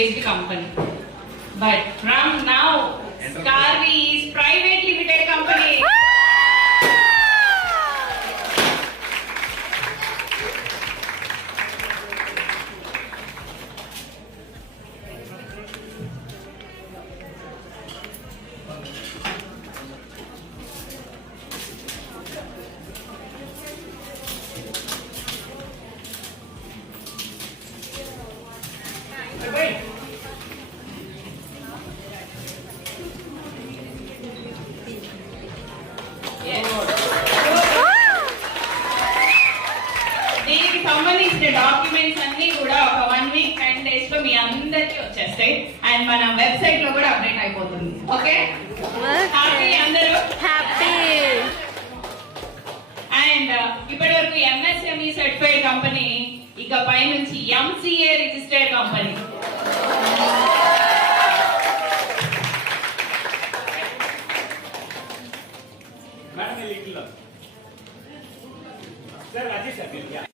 based company. But from now, Scarvi is private limited company. దీనికి సంబంధించిన డాక్యుమెంట్స్ అన్ని కూడా ఒక 1 వీక్ 10 days లో మీ అందరికీ వచ్చేస్తాయి అండ్ మన వెబ్సైట్ లో కూడా అప్డేట్ అయిపోతుంది. ఓకే, హ్యాపీ అందరూ? హ్యాపీ. అండ్ ఇప్పటి వరకు ఎంఎస్ఎంఈ సర్టిఫైడ్ కంపెనీ ఇక పై నుంచి MCA registered company. Sir, Rajesh,